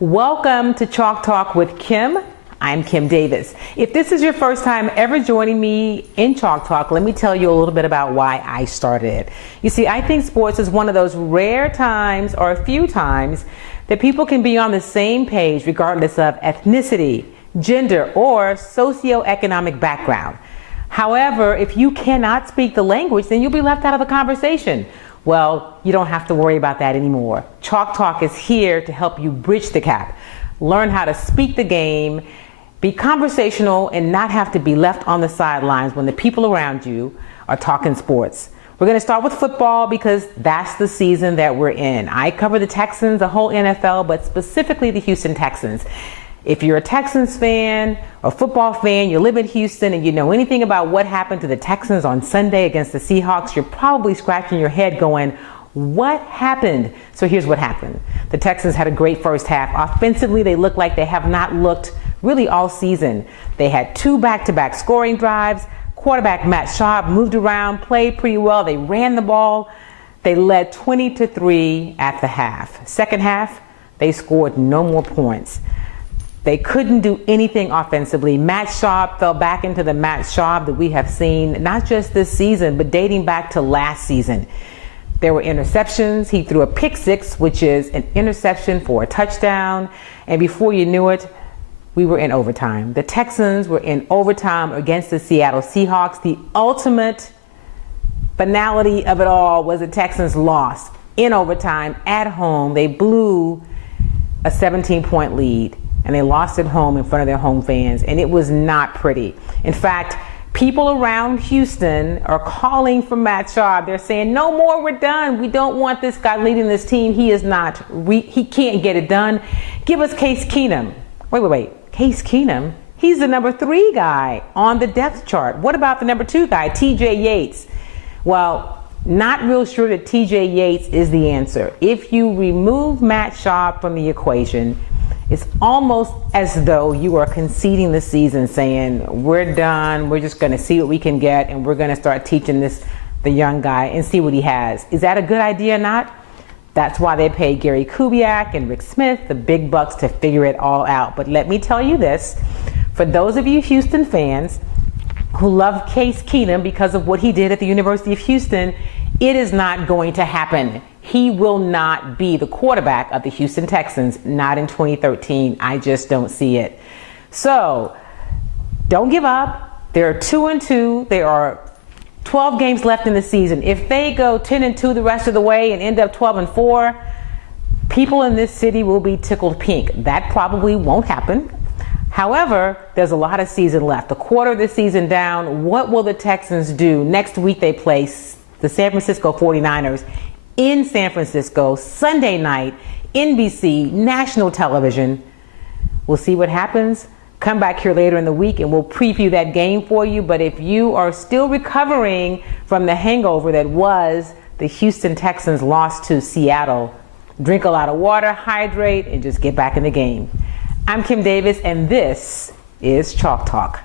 Welcome to Chalk Talk with Kim. I'm Kim Davis. If this is your first time ever joining me in Chalk Talk, let me tell you a little bit about why I started it. You see, I think sports is one of those rare times or a few times that people can be on the same page regardless of ethnicity, gender, or socioeconomic background. However, if you cannot speak the language, then you'll be left out of the conversation. Well, you don't have to worry about that anymore. Chalk Talk is here to help you bridge the gap, learn how to speak the game, be conversational, and not have to be left on the sidelines when the people around you are talking sports. We're going to start with football because that's the season that we're in. I cover the Texans, the whole NFL, but specifically the Houston Texans. If you're a Texans fan or football fan, you live in Houston and you know anything about what happened to the Texans on Sunday against the Seahawks, you're probably scratching your head going, what happened? So here's what happened. The Texans had a great first half. Offensively, they look like they have not looked really all season. They had 2 back-to-back scoring drives. Quarterback Matt Schaub moved around, played pretty well. They ran the ball. They led 20-3 at the half. Second half, they scored no more points. They couldn't do anything offensively. Matt Schaub fell back into the Matt Schaub that we have seen not just this season, but dating back to last season. There were interceptions. He threw a pick six, which is an interception for a touchdown. And before you knew it, we were in overtime. The Texans were in overtime against the Seattle Seahawks. The ultimate finality of it all was the Texans lost in overtime at home. They blew a 17-point lead. And they lost at home in front of their home fans, and it was not pretty. In fact, people around Houston are calling for Matt Schaub. They're saying, no more, we're done. We don't want this guy leading this team. He is not, he can't get it done. Give us Case Keenum. Wait. Case Keenum? He's the number 3 guy on the depth chart. What about the number 2 guy, TJ Yates? Well, not real sure that TJ Yates is the answer. If you remove Matt Schaub from the equation, it's almost as though you are conceding the season, saying, we're done, we're just going to see what we can get, and we're going to start teaching the young guy and see what he has. Is that a good idea or not? That's why they paid Gary Kubiak and Rick Smith the big bucks to figure it all out. But let me tell you this, for those of you Houston fans who love Case Keenum because of what he did at the University of Houston, it is not going to happen. He will not be the quarterback of the Houston Texans, not in 2013. I just don't see it. So don't give up. They're 2-2. There are 12 games left in the season. If they go 10-2 the rest of the way and end up 12-4, people in this city will be tickled pink. That probably won't happen. However, there's a lot of season left. A quarter of the season down. What will the Texans do? Next week they play the San Francisco 49ers in San Francisco, Sunday night, NBC, national television. We'll see what happens. Come back here later in the week and we'll preview that game for you. But if you are still recovering from the hangover that was the Houston Texans loss to Seattle, drink a lot of water, hydrate, and just get back in the game. I'm Kim Davis, and this is Chalk Talk.